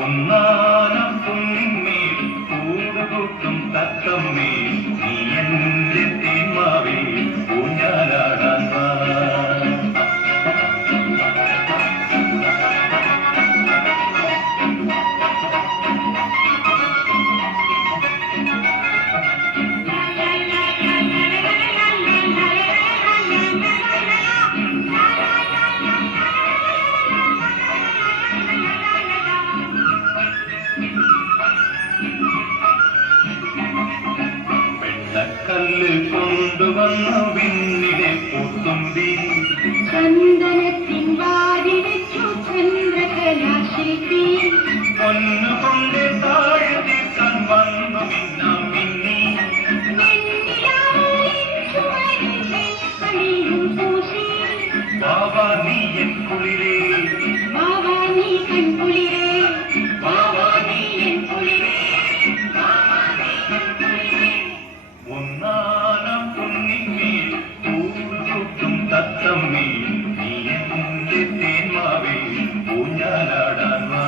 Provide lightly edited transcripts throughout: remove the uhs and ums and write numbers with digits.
ഒന്നാനം പൊന്നിന്മേൽ കൂടുകൂട്ടും തത്തമ്മേ നീ എന്റെ തേന്മാവേ ഊഞ്ഞാലാടാൻ വാ. കല്ല് കൊണ്ടുവന്നു വിണ്ണിലെ പൂത്തുമ്പി ചന്ദനത്തിൻ വാതിലച്ചു ചന്ദ്രകലാശില്പി പൊന്നുകൊണ്ട് താഴ്ത്തിക്കാൻ വന്നു മിന്നാം മിന്നി ബാബാ നീ എൻ കുളിരേ ബാബാ നീ കൺകുളിരേ ബാബാ നീ എൻ കുളിരേ ഒന്നാനം പൊന്നിന്മേൽ കൂടുകൂട്ടും തത്തമ്മേ നീ എന്റെ തേന്മാവേ ഊഞ്ഞാലാടാൻ വാ.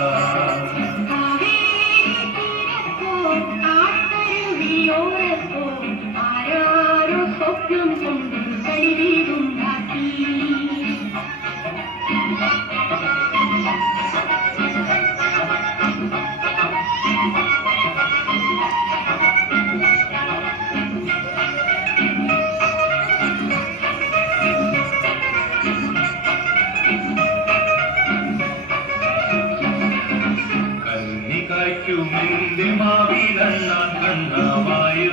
ആരാരോ സ്വപ്നം കൊണ്ട് കളിവീടുണ്ടാക്കി കന്നികായ്ക്കുമെന്റെ മാവിലെണ്ണാൻ കണ്ണാവായു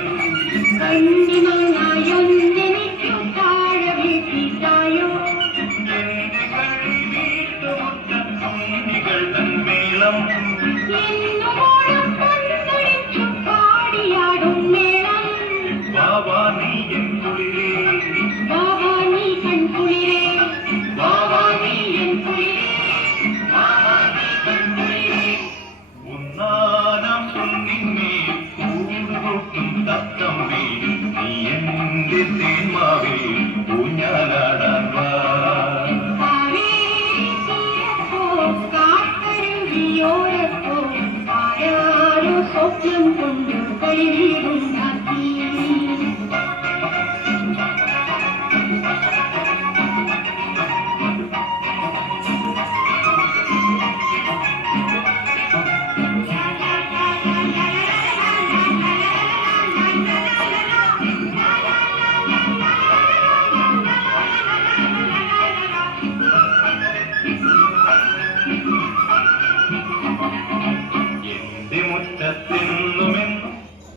കണ്ണിമണായൊന്നെനിക്കു താഴെ വീട്ടിട്ടായോ എന്റെ കളി വീട്ടുമുറ്റ കുഞ്ഞികൾ തന്മേളം എന്നുമോളം പൊന്നടിച്ചു പാടിയാടും മേളം ബാബാ നീ എൻ കുളിരേ ബാബാ നീ കൺകുളിരേ ബാബാ നീ എൻ കുളിരേ ഒന്നാനം പൊന്നിന്മേൽ കൂടുകൂട്ടും തത്തമ്മേ നീ എന്റെ തേന്മാവേ ഊഞ്ഞാലാടാൻ വാ. കാട്ടരുവിയോരത്തോ ആരാരോ സ്വപ്നം കൊണ്ട് കളിവീടുണ്ടാക്കി